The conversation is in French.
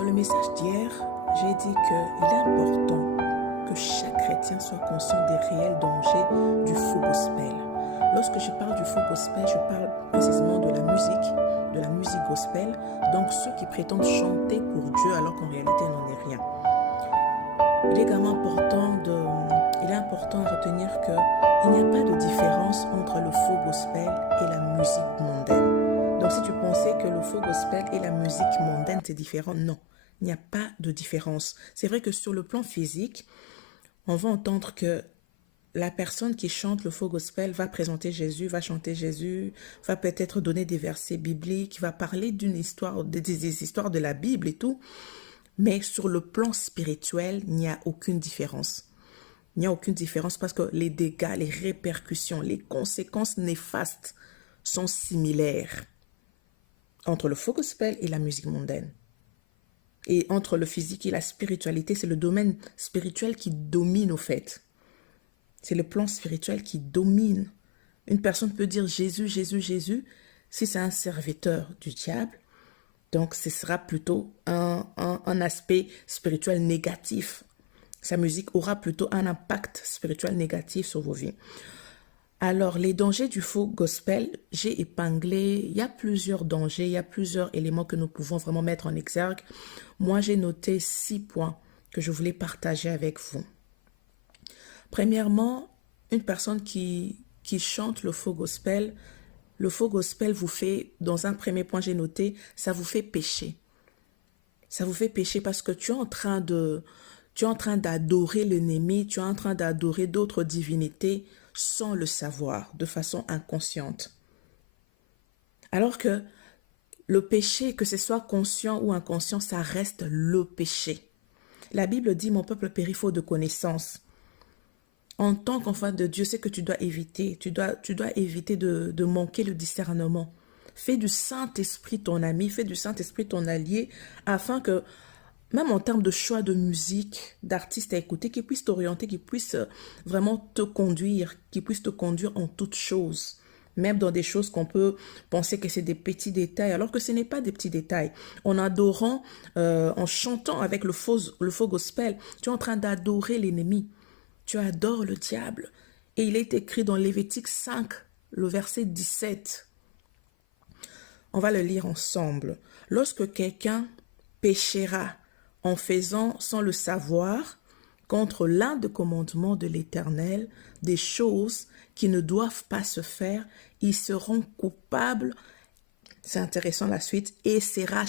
Dans le message d'hier, j'ai dit qu'il est important que chaque chrétien soit conscient des réels dangers du faux gospel. Lorsque je parle du faux gospel, je parle précisément de la musique gospel, donc ceux qui prétendent chanter pour Dieu alors qu'en réalité n'en est rien. Il est également important à retenir qu'il n'y a pas de différence entre le faux gospel et la musique mondaine. Donc si tu pensais que le faux gospel et la musique mondaine c'est différent, non, il n'y a pas de différence. C'est vrai que sur le plan physique, on va entendre que la personne qui chante le faux gospel va présenter Jésus, va chanter Jésus, va peut-être donner des versets bibliques, va parler d'une histoire, des histoires de la Bible et tout. Mais sur le plan spirituel, il n'y a aucune différence. Il n'y a aucune différence parce que les dégâts, les répercussions, les conséquences néfastes sont similaires entre le faux gospel et la musique mondaine. Et entre le physique et la spiritualité, c'est le domaine spirituel qui domine au fait. C'est le plan spirituel qui domine. Une personne peut dire Jésus, Jésus, Jésus, si c'est un serviteur du diable. Donc, ce sera plutôt un aspect spirituel négatif. Sa musique aura plutôt un impact spirituel négatif sur vos vies. Alors, les dangers du faux gospel, j'ai épinglé, il y a plusieurs dangers, il y a plusieurs éléments que nous pouvons vraiment mettre en exergue. Moi, j'ai noté 6 points que je voulais partager avec vous. Premièrement, une personne qui chante le faux gospel vous fait, dans un premier point j'ai noté, ça vous fait pécher. Ça vous fait pécher parce que tu es en train d'adorer l'ennemi, tu es en train d'adorer d'autres divinités sans le savoir, de façon inconsciente. Alors que le péché, que ce soit conscient ou inconscient, ça reste le péché. La Bible dit, mon peuple périt faute de connaissance. En tant qu'enfant de Dieu, c'est que tu dois éviter. Tu dois éviter de manquer le discernement. Fais du Saint-Esprit ton ami, fais du Saint-Esprit ton allié, afin que, même en termes de choix de musique, d'artistes à écouter, qu'ils puissent t'orienter, qu'ils puissent vraiment te conduire, qu'ils puissent te conduire en toutes choses. Même dans des choses qu'on peut penser que c'est des petits détails, alors que ce n'est pas des petits détails. En adorant, en chantant avec le faux gospel, tu es en train d'adorer l'ennemi. Tu adores le diable. Et il est écrit dans Lévitique 5, le verset 17. On va le lire ensemble. Lorsque quelqu'un péchera en faisant sans le savoir contre l'un des commandements de l'Éternel, des choses qui ne doivent pas se faire, ils seront coupables, c'est intéressant la suite, et sera